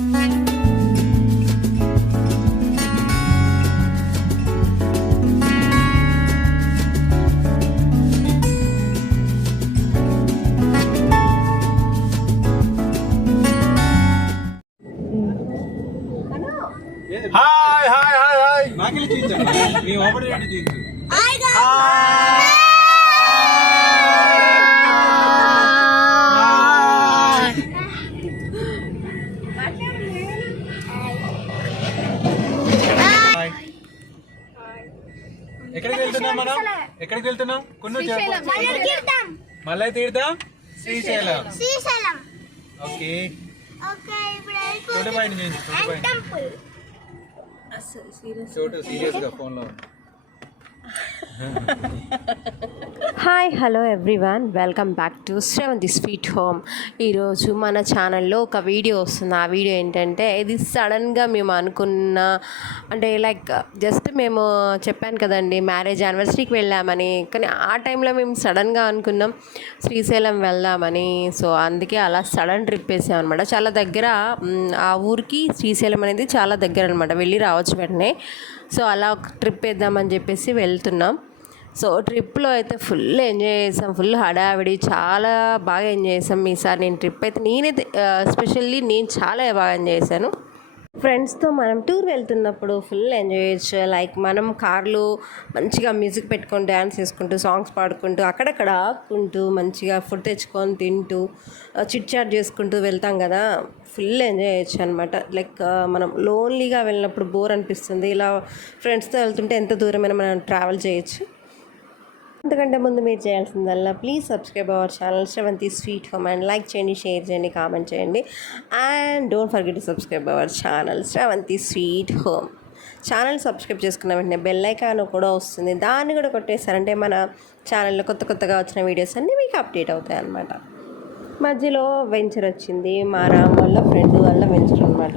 Hi hi hi hi నాకెళ్ళి చూపించండి మీ open చేయండి చూపించు ఎక్కడికి వెళ్తున్నాం మనం ఎక్కడికి వెళ్తున్నాం మళ్ళీ తీర్థం శ్రీశైలం ఓకే చోటు బయట చోటు సీరియస్గా ఫోన్లో hi hello everyone, welcome back to Sravanthi sweet home. ఈరోజు మన ఛానల్లో ఒక వీడియో వస్తుంది. ఆ వీడియో ఏంటంటే ఇది సడన్గా మేము అనుకున్న అంటే లైక్ జస్ట్ మేము చెప్పాను కదండి మ్యారేజ్ యానివర్సరీకి వెళ్ళామని, కానీ ఆ టైంలో మేము సడన్గా అనుకున్నాం శ్రీశైలం వెళ్దామని. సో అందుకే అలా సడన్ ట్రిప్ వేసాం అనమాట. చాలా దగ్గర ఆ ఊరికి శ్రీశైలం అనేది చాలా దగ్గర అనమాట, వెళ్ళి రావచ్చు వెంటనే. సో అలా ఒక ట్రిప్ వేద్దామని చెప్పేసి వెళ్తున్నాం. సో ట్రిప్లో అయితే ఫుల్ ఎంజాయ్ చేసాం, ఫుల్ హడావిడి, చాలా బాగా ఎంజాయ్ చేసాం. ఈసారి నేను ట్రిప్ అయితే నేనైతే ఎస్పెషల్లీ నేను చాలా బాగా ఎంజాయ్ చేశాను. ఫ్రెండ్స్తో మనం టూర్ వెళ్తున్నప్పుడు ఫుల్ ఎంజాయ్ చేయొచ్చు. లైక్ మనం కార్లో మంచిగా మ్యూజిక్ పెట్టుకొని డ్యాన్స్ చేసుకుంటూ సాంగ్స్ పాడుకుంటూ అక్కడక్కడ ఆడుకుంటూ మంచిగా ఫుడ్ తెచ్చుకొని తింటూ చిట్ చాట్ చేసుకుంటూ వెళ్తాం కదా, ఫుల్ ఎంజాయ్ చేయొచ్చు అనమాట. లైక్ మనం లోన్లీగా వెళ్ళినప్పుడు బోర్ అనిపిస్తుంది, ఇలా ఫ్రెండ్స్తో వెళ్తుంటే ఎంత దూరమైనా మనం ట్రావెల్ చేయొచ్చు. అంతకంటే ముందు మీరు చేయాల్సిందల్లా please subscribe our channel Sravanthi sweet home and like చేయండి, షేర్ చేయండి, కామెంట్ చేయండి. And don't forget to subscribe our channel Sravanthi sweet home. Channel subscribe చేసుకున్న వెంటనే బెల్ ఐకాన్ కూడా వస్తుంది, దాన్ని కూడా కొట్టేశారంటే మన ఛానల్లో కొత్తగా వచ్చిన వీడియోస్ అన్నీ మీకు అప్డేట్ అవుతాయి అన్నమాట. మధ్యలో వెంచర్ వచ్చింది, మా రామ్ వాళ్ళ ఫ్రెండ్ వాళ్ళ వెంచర్ అనమాట.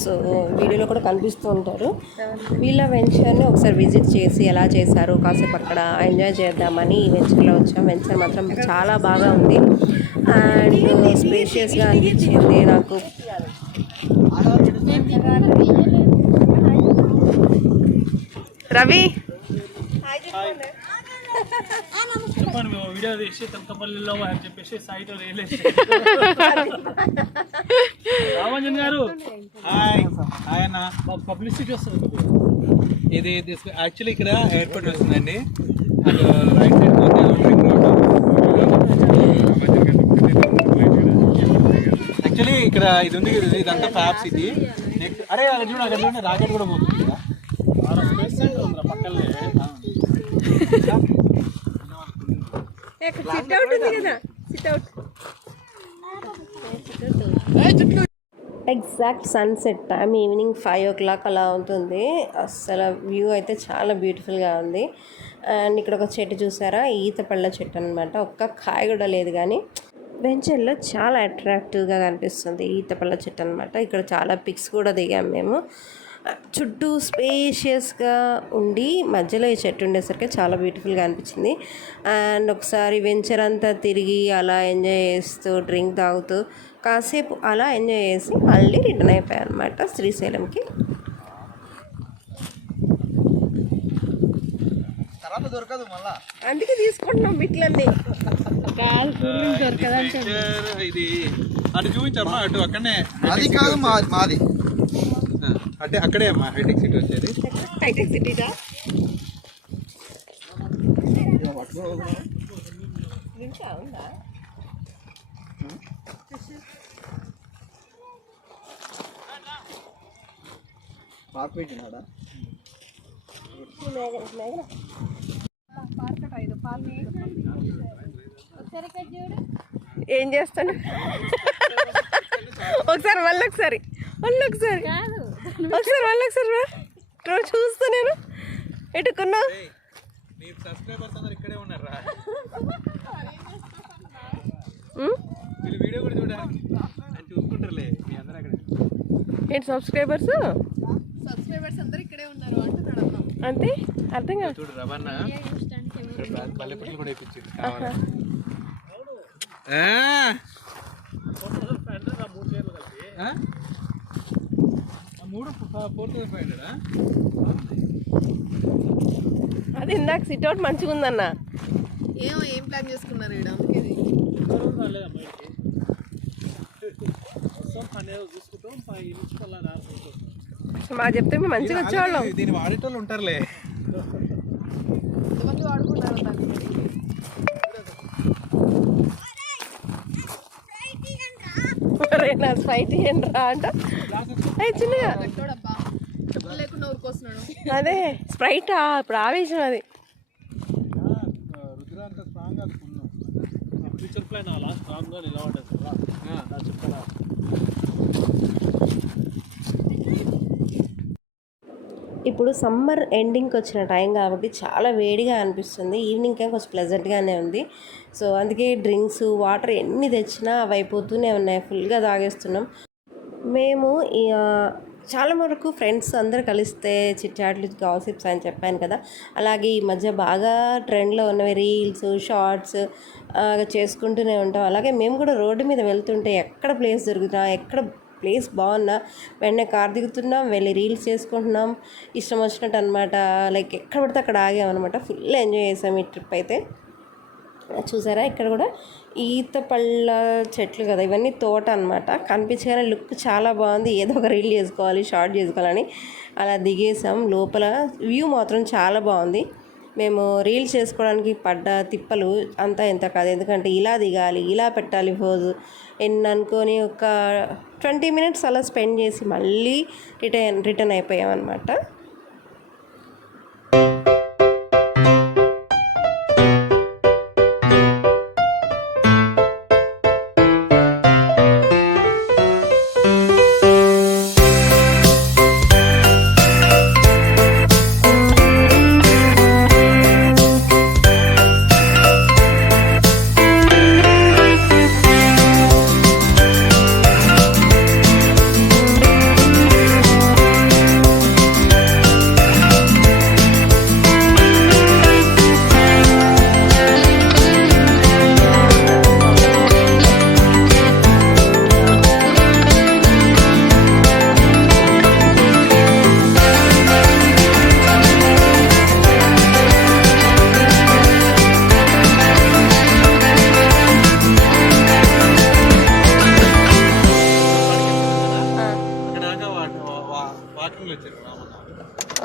సో వీడియోలో కూడా కనిపిస్తూ ఉంటారు. వీళ్ళ వెంచర్ని ఒకసారి విజిట్ చేసి ఎలా చేశారు కాసేపు అక్కడ ఎంజాయ్ చేద్దామని ఈ వెంచర్లో వచ్చాం. వెంచర్ మాత్రం చాలా బాగా ఉంది అండ్ స్పేషియస్గా అనిపించింది నాకు. రవి చెప్పండి, మేము వీడియో తీసి తొక్కపల్లిలో అని చెప్పేసి సైట్ రియల్ ఎస్టేట్ రామంజన్ గారు హాయ్ హాయ్ అన్న. పబ్లిసిటీ వస్తుంది. ఇది యాక్చువల్లీ ఇక్కడ ఎయిర్పోర్ట్ వస్తుందండి, అటు రైట్ సైడ్ పోతే రింగ్ రోడ్. యాక్చువల్లీ ఇక్కడ ఇది ఉంది కదా, ఇదంతా ఫ్యాబ్ సిటీ. నెక్స్ట్ అరే అక్కడ చూడండి రాకెట్ కూడా పోతుంది కదా, స్పేస్ సెంటర్ ఉంది పక్కనే. Exact sunset time evening 5 o'clock అలా ఉంటుంది. అసలు వ్యూ అయితే చాలా బ్యూటిఫుల్గా ఉంది. అండ్ ఇక్కడ ఒక చెట్టు చూసారా, ఈత పళ్ళ చెట్టు అనమాట. ఒక్క కాయ కూడా లేదు, కానీ వెంచర్లో చాలా అట్రాక్టివ్గా కనిపిస్తుంది ఈత పళ్ళ చెట్టు అనమాట. ఇక్కడ చాలా పిక్స్ కూడా దిగాం మేము. చుట్టూ స్పేషియస్గా ఉండి మధ్యలో ఈ చెట్టు ఉండేసరికి చాలా బ్యూటిఫుల్గా అనిపించింది. అండ్ ఒకసారి వెంచర్ అంతా తిరిగి అలా ఎంజాయ్ చేస్తూ డ్రింక్ తాగుతూ కాసేపు అలా ఎంజాయ్ చేసి మళ్ళీ రిటర్న్ అయిపోయాయి అనమాట శ్రీశైలంకి. అందుకే తీసుకుంటున్నాం బిట్లన్నీ. ఇది అటు చూపించమ్మా, అటు అక్కడనే. అది కాదు మాది అంటే అక్కడే అమ్మా హైటెక్ సిటీ వచ్చేది. హైటెక్ సిటీదా? ఏం చేస్తాను ఒకసారి ఒకసారి చూస్తా. నేను ఎటుకున్నా సబ్స్క్రైబర్స్ అందరు ఇక్కడే ఉన్నారా? వీడియో కూడా చూడడానికి చూసుకుంటారులే మీ అందరూ అక్కడ. ఏంటి సబ్స్క్రైబర్స్ అందరు ఇక్కడే ఉన్నారు అంటున్నాడు. అంతే అర్థం కాదు. చూడు రవణ పల్లెపట్లు కూడా ఇప్పించింది. 4,500. అది ఇందాక సిట్అవుట్ మంచిగా ఉందన్న. ఏం ప్లాన్ చేసుకున్నారు ఈడ అందుకే ఇది. రాలేదా బయటికి వస్తాం పండుగ చూసుకుంటాం 5 నుంచి అలా రాసుకుంటాం. మాకు చెప్తే మేము మంచిగా వచ్చేవాళ్ళం. దీని వాడేటోళ్ళు ఉంటారులే. ఎంతమంది వాడుకుంటారు దాన్ని? నా స్ప్రైట్ ఏంట్రా అంట చిన్నగా పెట్టోడబ్బా చెప్పులు లేకుండా ఊరుకొస్తున్నాడు. అదే స్ప్రైట్ ఇప్పుడు ఆవేశం అది. రుద్ర అంత స్ట్రాంగ్ అనుకున్నాం. ఫ్యూచర్ ప్లాన్ అలా స్ట్రాంగ్గా నిలబడ్డది కదా నా చెప్తారా. ఇప్పుడు సమ్మర్ ఎండింగ్కి వచ్చిన టైం కాబట్టి చాలా వేడిగా అనిపిస్తుంది. ఈవినింగ్ టైం కొంచెం ప్లెజెంట్గానే ఉంది. సో అందుకే డ్రింక్స్ వాటర్ ఎన్ని తెచ్చినా అవి అయిపోతూనే ఉన్నాయి. ఫుల్గా తాగేస్తున్నాం. మేము చాలా వరకు ఫ్రెండ్స్ అందరు కలిస్తే చిట్చాట్లు గాసిప్స్ అని చెప్పాను కదా, అలాగే ఈ మధ్య బాగా ట్రెండ్లో ఉన్నవి రీల్స్ షార్ట్స్ చేసుకుంటూనే ఉంటాం. అలాగే మేము కూడా రోడ్డు మీద వెళ్తుంటే ఎక్కడ ప్లేస్ దొరుకుతున్నా ఎక్కడ ప్లేస్ బాగున్నా వెంటనే కార్ దిగుతున్నాం, వెళ్ళి రీల్స్ చేసుకుంటున్నాం ఇష్టం వచ్చినట్టు అనమాట. లైక్ ఎక్కడ పడితే అక్కడ ఆగామన్నమాట. ఫుల్ ఎంజాయ్ చేసాం ఈ ట్రిప్ అయితే. చూసారా ఇక్కడ కూడా ఈత పళ్ళ చెట్లు కదా, ఇవన్నీ తోట అనమాట. కనిపించగానే లుక్ చాలా బాగుంది. ఏదో ఒక రీల్ చేసుకోవాలి షార్ట్ చేసుకోవాలని అలా దిగేసాం. లోపల వ్యూ మాత్రం చాలా బాగుంది. మేము రీల్స్ చేసుకోవడానికి పడ్డ తిప్పలు అంతా ఎంత కాదు. ఎందుకంటే ఇలా దిగాలి, ఇలా పెట్టాలి పోజు ఎన్ని అనుకొని ఒక 20 minutes అలా స్పెండ్ చేసి మళ్ళీ రిటర్న్ అయిపోయామన్నమాట.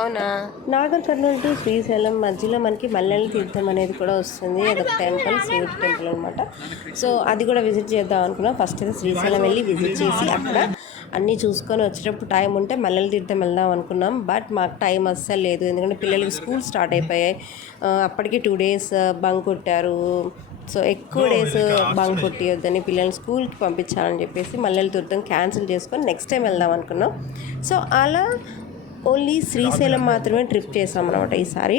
అవునా, నాగర్ కర్నూలు టు శ్రీశైలం మధ్యలో మనకి మల్లెల తీర్థం అనేది కూడా వస్తుంది. అదొక టెంపుల్, శివుడి టెంపుల్ అనమాట. సో అది కూడా విజిట్ చేద్దాం అనుకున్నాం. ఫస్ట్ అయితే శ్రీశైలం వెళ్ళి విజిట్ చేసి అక్కడ అన్నీ చూసుకొని వచ్చేటప్పుడు టైం ఉంటే మల్లెల తీర్థం వెళ్దాం అనుకున్నాం. బట్ మాకు టైం అస్సలు లేదు. ఎందుకంటే పిల్లలకి స్కూల్ స్టార్ట్ అయిపోయాయి. అప్పటికి 2 days బంక్ కొట్టారు. సో ఎక్కువ డేస్ బంక్ కొట్టియొద్దని పిల్లల్ని స్కూల్కి పంపించాలని చెప్పేసి మల్లెల తీర్థం క్యాన్సిల్ చేసుకొని నెక్స్ట్ టైం వెళ్దాం అనుకున్నాం. సో అలా ఓన్లీ శ్రీశైలం మాత్రమే ట్రిప్ చేసాం అనమాట ఈసారి.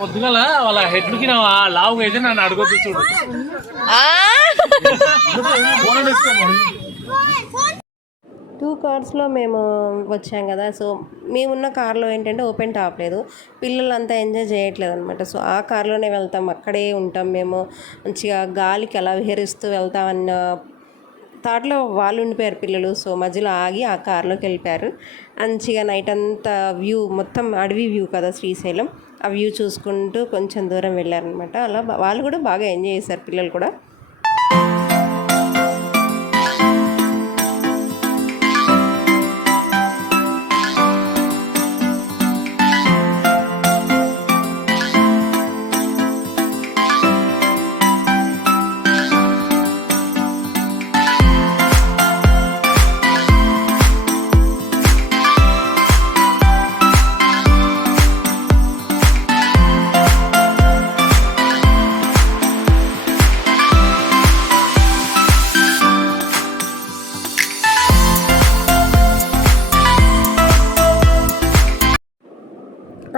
పొద్దుగల వాళ్ళ హెడ్కి లావుగా అయితే నన్ను అడగొద్దు చూడు. 2 కార్స్లో మేము వచ్చాం కదా. సో మేమున్న కార్లో ఏంటంటే ఓపెన్ టాప్ లేదు, పిల్లలు అంతా ఎంజాయ్ చేయట్లేదు అనమాట. సో ఆ కార్లోనే వెళ్తాం, అక్కడే ఉంటాం మేము. మంచిగా గాలికి అలా విహరిస్తూ వెళ్తామన్న థాట్లో వాళ్ళు ఉండిపోయారు పిల్లలు. సో మధ్యలో ఆగి ఆ కార్లోకి వెళ్ళిపోయారు. మంచిగా నైట్ అంతా వ్యూ మొత్తం అడవి వ్యూ కదా శ్రీశైలం, ఆ వ్యూ చూసుకుంటూ కొంచెం దూరం వెళ్ళారనమాట. అలా వాళ్ళు కూడా బాగా ఎంజాయ్ చేశారు పిల్లలు కూడా.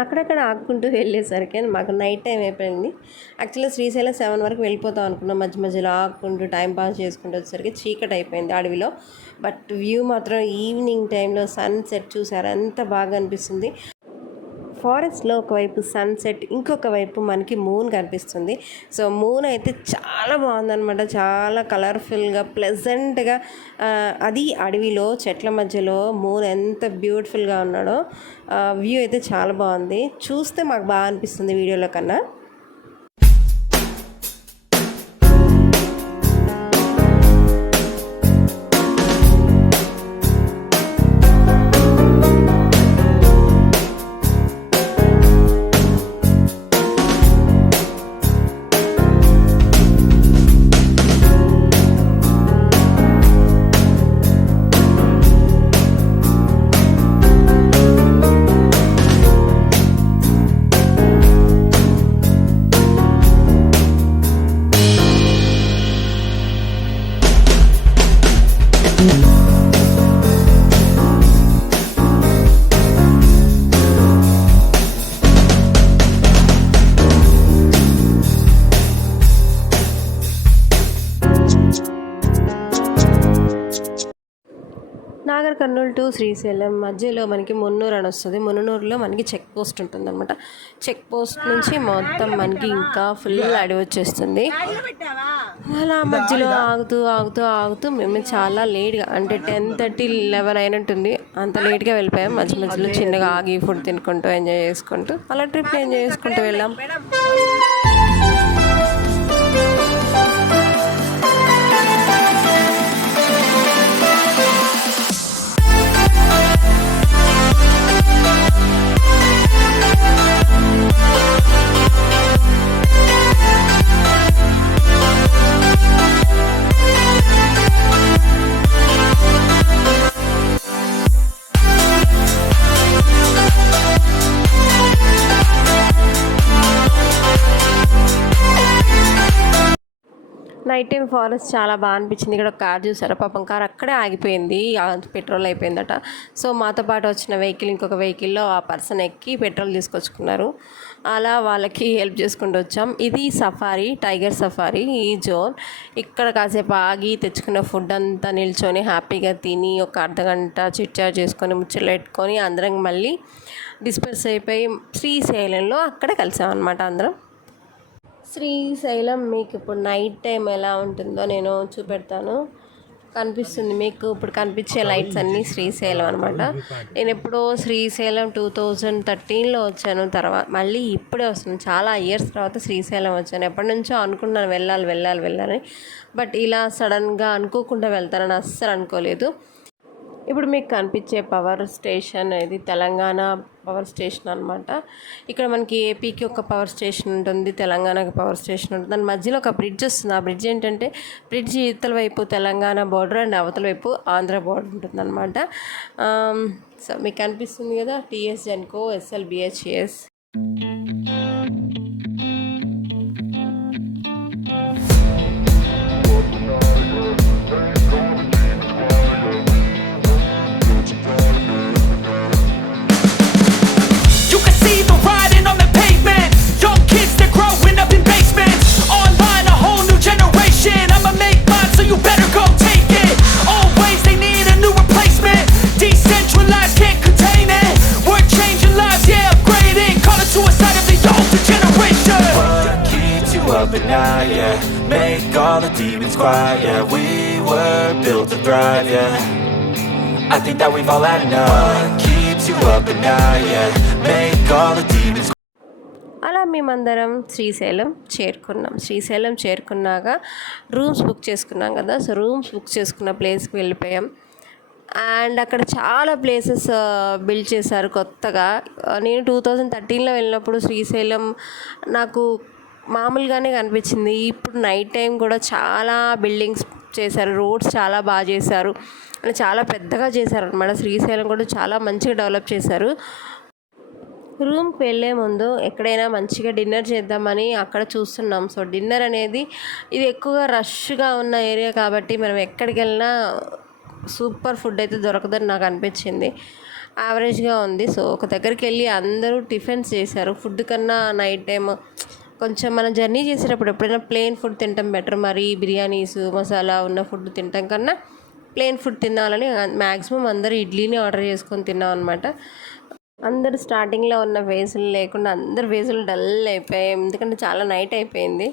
అక్కడక్కడ ఆగుకుంటూ వెళ్ళేసరికి మాకు నైట్ టైం అయిపోయింది. యాక్చువల్గా శ్రీశైలం 7 వరకు వెళ్ళిపోతాం అనుకున్నాం. మధ్య మధ్యలో ఆగుకుంటూ టైం పాస్ చేసుకుంటూ వచ్చేసరికి చీకటి అయిపోయింది అడవిలో. బట్ వ్యూ మాత్రం ఈవినింగ్ టైంలో సన్సెట్ చూసారు, ఎంత బాగా అనిపిస్తుంది. ఫారెస్ట్లో ఒకవైపు సన్సెట్, ఇంకొక వైపు మనకి మూన్ కనిపిస్తుంది. సో మూన్ అయితే చాలా బాగుందన్నమాట, చాలా కలర్ఫుల్గా ప్లెజెంట్గా. అది అడవిలో చెట్ల మధ్యలో మూన్ ఎంత బ్యూటిఫుల్గా ఉన్నాడో. వ్యూ అయితే చాలా బాగుంది, చూస్తే మాకు బాగా అనిపిస్తుంది వీడియోలో కన్నా. నాగర్ కర్నూలు టు శ్రీశైలం మధ్యలో మనకి మున్నూరు అని వస్తుంది. మున్నూరులో మనకి చెక్ పోస్ట్ ఉంటుంది అనమాట. చెక్ పోస్ట్ నుంచి మొత్తం మనకి ఇంకా ఫుల్ అడవి వచ్చేస్తుంది. అలా మధ్యలో ఆగుతూ మేము చాలా లేట్గా, అంటే 10:30, 11 అయినట్టుంది, అంత లేట్గా వెళ్ళిపోయాం. మధ్య మధ్యలో చిన్నగా ఆగి ఫుడ్ తినుకుంటూ ఎంజాయ్ చేసుకుంటూ అలా ట్రిప్ ఎంజాయ్ చేసుకుంటూ వెళ్ళాం. నైట్ టైం ఫారెస్ట్ చాలా బాగా అనిపించింది. ఇక్కడ ఒక కార్ చూసారా, పాపం కార్ అక్కడే ఆగిపోయింది, పెట్రోల్ అయిపోయిందట. సో మాతో పాటు వచ్చిన వెహికల్, ఇంకొక వెహికల్లో ఆ పర్సన్ ఎక్కి పెట్రోల్ తీసుకొచ్చుకున్నారు. అలా వాళ్ళకి హెల్ప్ చేసుకుంటూ వచ్చాం. ఇది సఫారీ, టైగర్ సఫారీ ఈ జోన్. ఇక్కడ కాసేపు ఆగి తెచ్చుకున్న ఫుడ్ అంతా నిల్చొని హ్యాపీగా తిని ఒక అర్ధగంట చిట్చాట్ చేసుకొని ముచ్చట్లు పెట్టుకొని అందరం మళ్ళీ డిస్పర్స్ అయిపోయి శ్రీశైలంలో అక్కడ కలిసామన్నమాట అందరం. శ్రీశైలం మీకు ఇప్పుడు నైట్ టైం ఎలా ఉంటుందో నేను చూపెడతాను. కనిపిస్తుంది మీకు ఇప్పుడు కనిపించే లైట్స్ అన్నీ శ్రీశైలం అనమాట. నేను ఎప్పుడో శ్రీశైలం 2013లో వచ్చాను, తర్వాత మళ్ళీ ఇప్పుడే వస్తున్నాను. చాలా ఇయర్స్ తర్వాత శ్రీశైలం వచ్చాను. ఎప్పటి నుంచో అనుకున్నాను వెళ్ళాలని, బట్ ఇలా సడన్గా అనుకోకుండా వెళ్తానని అస్సలు అనుకోలేదు. ఇప్పుడు మీకు కనిపించే పవర్ స్టేషన్ ఇది తెలంగాణ పవర్ స్టేషన్ అనమాట. ఇక్కడ మనకి ఏపీకి ఒక పవర్ స్టేషన్ ఉంటుంది, తెలంగాణకి పవర్ స్టేషన్ ఉంటుంది. దాని మధ్యలో ఒక బ్రిడ్జ్ వస్తుంది. ఆ బ్రిడ్జ్ ఏంటంటే బ్రిడ్జ్ ఇవతల వైపు తెలంగాణ బోర్డర్ అండ్ అవతల వైపు ఆంధ్ర బోర్డర్ ఉంటుంది అనమాట. సో మీకు కనిపిస్తుంది కదా TS Genco SLBHS. Make all the demons quiet, yeah. We were built to thrive, yeah. I think that we've all had enough. What keeps you up at night, yeah. Make all the demons. అలా మేమందరం Srisailam చేరుకున్నాక rooms book చేసుకున్నాం కదా. So rooms book చేసుకున్న ప్లేస్కి వెళ్ళిపోయాం. And అక్కడ చాలా places build చేశారు కొత్తగా. నేను 2013లో వెళ్ళినప్పుడు శ్రీశైలం నాకు మామూలుగానే కనిపించింది. ఇప్పుడు నైట్ టైం కూడా చాలా బిల్డింగ్స్ చేశారు, రోడ్స్ చాలా బాగా చేశారు, అంటే చాలా పెద్దగా చేశారు అనమాట. శ్రీశైలం కూడా చాలా మంచిగా డెవలప్ చేశారు. రూమ్కి వెళ్ళే ముందు ఎక్కడైనా మంచిగా డిన్నర్ చేద్దామని అక్కడ చూస్తున్నాం. సో డిన్నర్ అనేది ఇది ఎక్కువగా రష్గా ఉన్న ఏరియా కాబట్టి మనం ఎక్కడికి వెళ్ళినా సూపర్ ఫుడ్ అయితే దొరకదని నాకు అనిపించింది. యావరేజ్గా ఉంది. సో ఒక దగ్గరికి వెళ్ళి అందరూ టిఫిన్స్ చేశారు. ఫుడ్ కన్నా నైట్ టైం కొంచెం మనం జర్నీ చేసేటప్పుడు ఎప్పుడైనా ప్లెయిన్ ఫుడ్ తినటం బెటర్. మరి బిర్యానీస్ మసాలా ఉన్న ఫుడ్ తినటం కన్నా ప్లెయిన్ ఫుడ్ తినాలని మ్యాక్సిమం అందరూ ఇడ్లీని ఆర్డర్ చేసుకొని తిన్నాం అనమాట. అందరు స్టార్టింగ్లో ఉన్న ఫేసులు లేకుండా అందరు ఫేసులు డల్ అయిపోయాయి, ఎందుకంటే చాలా నైట్ అయిపోయింది.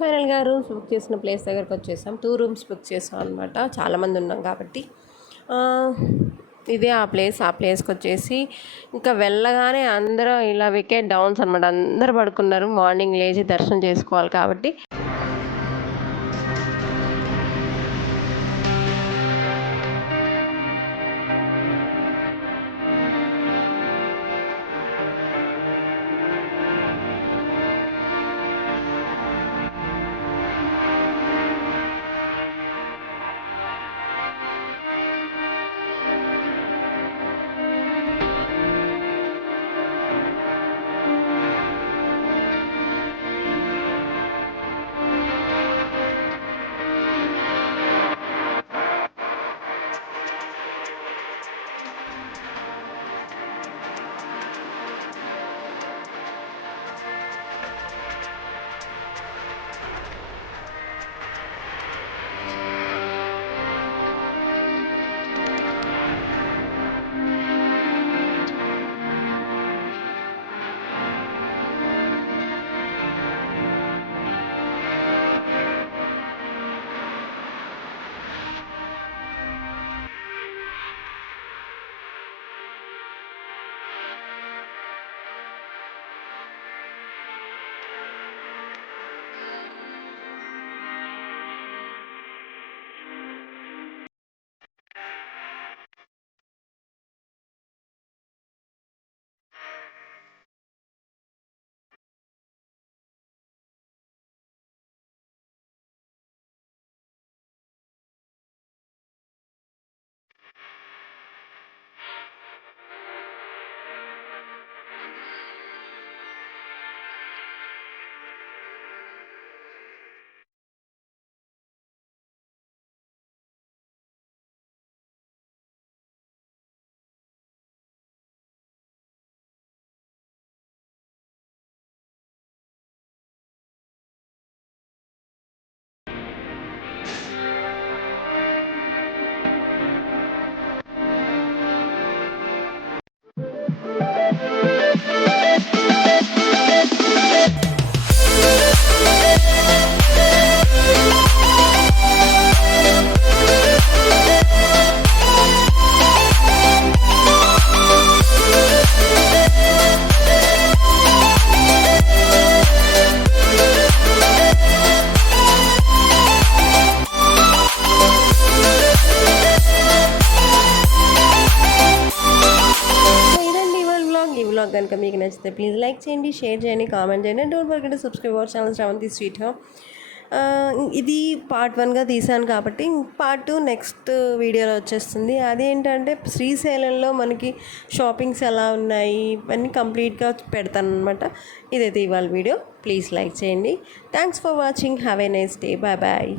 ఫైనల్గా రూమ్స్ బుక్ చేసిన ప్లేస్ దగ్గరకు వచ్చేసాం. 2 రూమ్స్ బుక్ చేసాం అనమాట, చాలామంది ఉన్నాం కాబట్టి. ఇదే ఆ ప్లేస్కి వచ్చేసి ఇంకా వెళ్ళగానే అందరూ ఇలా వికెట్ డౌన్స్ అనమాట, అందరు పడుకున్నారు. మార్నింగ్ లేచి దర్శనం చేసుకోవాలి కాబట్టి. కనుక మీకు నచ్చితే ప్లీజ్ లైక్ చేయండి, షేర్ చేయండి, కామెంట్ చేయండి. Don't forget to subscribe our channel Sravanthi sweet home. ఇది పార్ట్ 1గా తీసాను కాబట్టి పార్ట్ 2 నెక్స్ట్ వీడియోలో వచ్చేస్తుంది. అదేంటంటే శ్రీశైలంలో మనకి షాపింగ్స్ ఎలా ఉన్నాయి ఇవన్నీ కంప్లీట్గా పెడతాను అనమాట. ఇదైతే ఇవాళ వీడియో. ప్లీజ్ లైక్ చేయండి. Thanks for watching. Have a nice day. Bye bye.